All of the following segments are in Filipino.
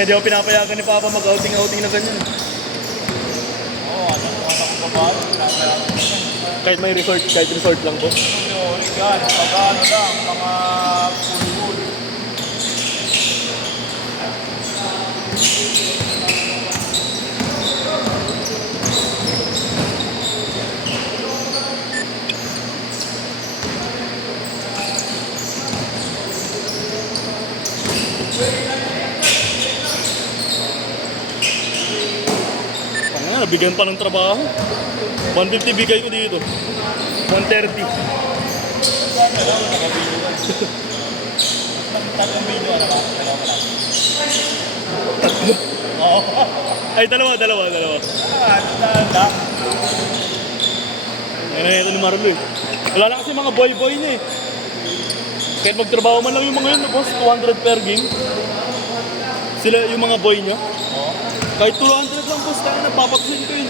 Kaya di ako pinapayagan ni Papa mag-outing-outing na ganyan. Oo, ano ko ba? Kahit may resort, kahit resort lang po. Teori yan, pag ano lang, mga pool-pool. Ano nga, nabigyan pa ng trabaho. 150 bigay ko dito. 130. Tatlong video, ano ba? Dalawa mo lang. Ay, dalawa. Tanda. Yan na ito ni Marlo eh. Wala na kasi mga boy-boy na eh. Kahit magtrabaho man lang yung mga yun, boss, 200 per game. Sila yung mga boy niya. Oo. Kahit 200 lang, boss, tayo napapagsin ko yun.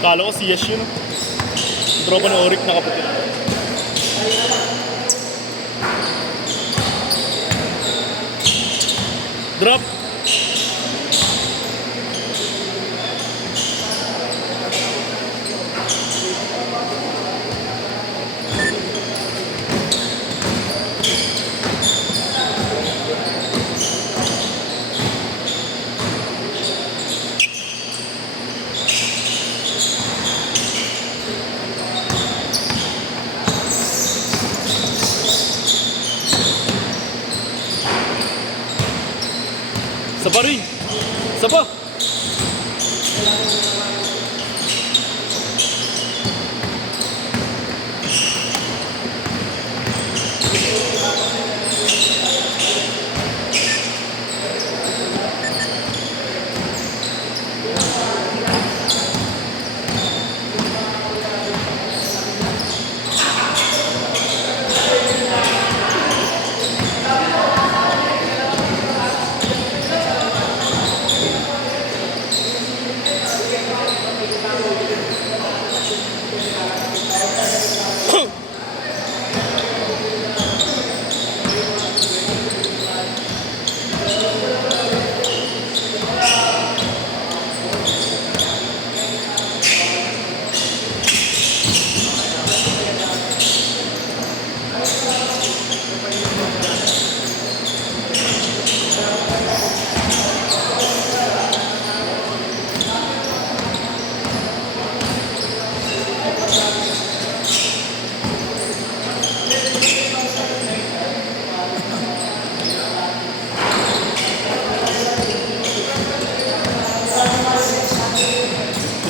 Kala ko si Yash yun. Tropa na Oric na kapatid. Drop. Sapa rin. Sapa.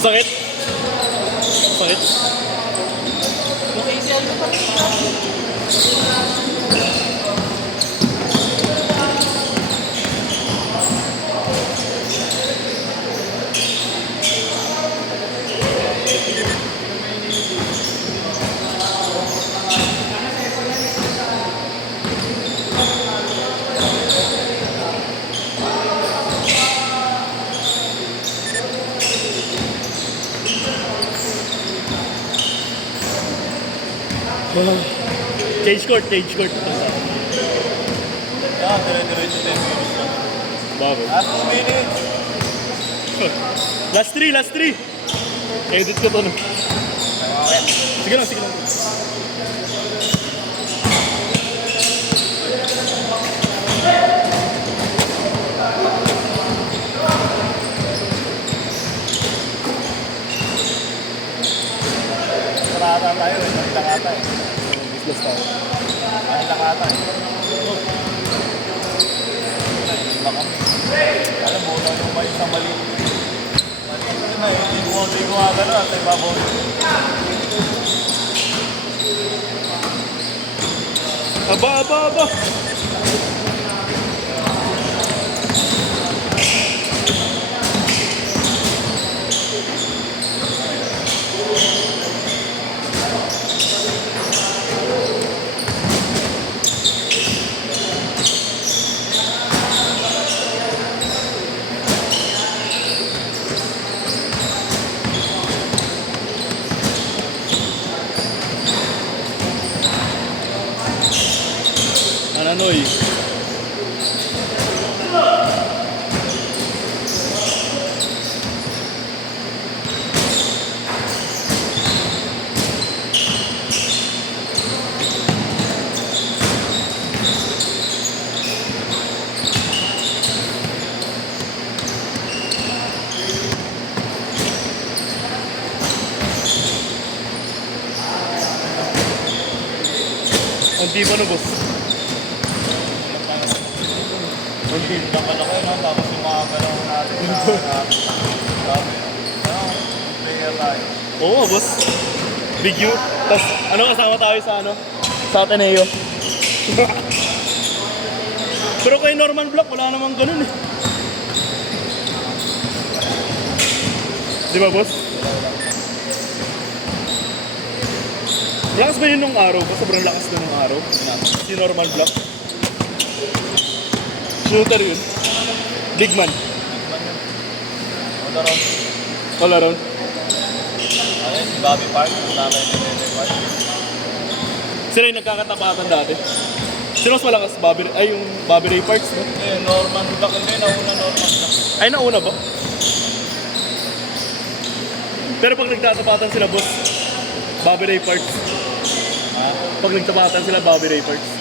Masakit? Masakit? Change court. Yan, dire-diretso 10 minutes lang. Bakit? Last 2 minutes. Last 3. Edit ko to no. Okay. Sige lang. Sarata tayo eh. Lakata eh. Last tayo. Ay, lakata eh. Iba kami. Alam mo, yung may isang maliit. Maliit na eh. Hindi ko agad at ibabaw. Aba. Panoy. Ang di mo no, boss. Ang team lang kalaki, no? Tapos yung mga galaw natin na sabi, ano, player tayo. Oo, boss. Big U. Tapos, ano, kasama tayo sa ano? Sa Ateneo. Pero kay Norman Black, wala namang ganun eh. Di ba, boss? Lakas ba yun nung araw? Sobrang lakas na nung araw. Si Norman Black. Shooter yun. Big man. All around. All around. Ayun, si Bobby Park, kasama yung Bobby Park. Sila yung nagkakatapatan dati. Sino mas malakas? Yung Bobby Ray Parks, no? Eh, Norman Black, hindi, nauna Norman Black. Ay, nauna ba? Pero pag nagtatapatan sila, boss, Bobby Ray Parks. Ha? Pag nagtapatan sila, Bobby Ray Parks.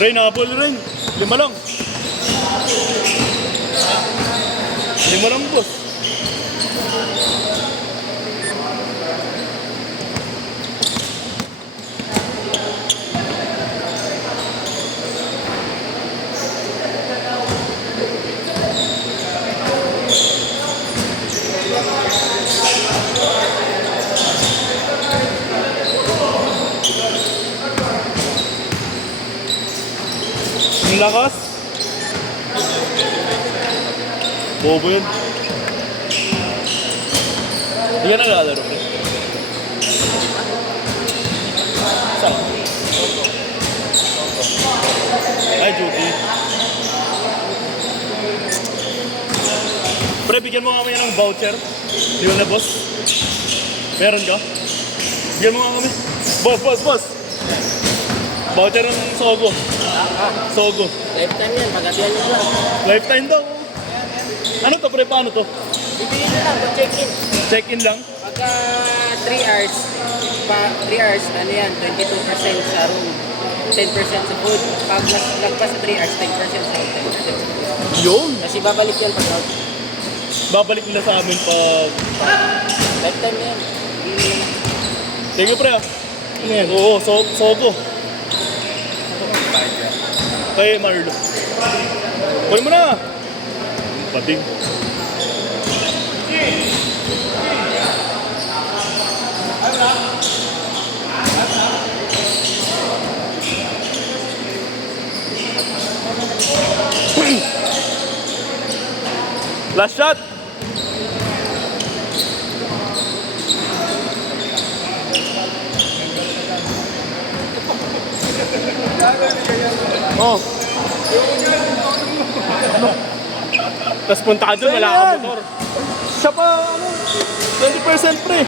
Ray, nakapul rin. 5 lang. 5 lang, boss. Ang lakas. Bobo yun. Hindi ka naglalaro, pre. Saan? Ay, duty. Pre, bigyan mo kami ng voucher. Di ba na, boss? Meron ka? Bigyan mo kami. Boss! Voucher ng Sogo. Sogo. Lifetime yan, pagkatiyan nyo lang. Lifetime daw. Ano to, pre? Paano to? Bibili nyo lang, check-in. Check-in lang? Pagka 3 hours, 3 hours, ano yan, 22% sa room, 10% sa food. Pag lagpas sa 3 hours, 10% sa hotel. Yun. Kasi babalik yan pag out. Babalik nila sa amin pag... Lifetime yan. Thank you, pre. Ano yan? Oo, Sogo. Kay Marlo. Kunin mo na. Pating. Last shot. Oh. Tapos punta ka doon, wala kang motor. Siya pa, 20% pre.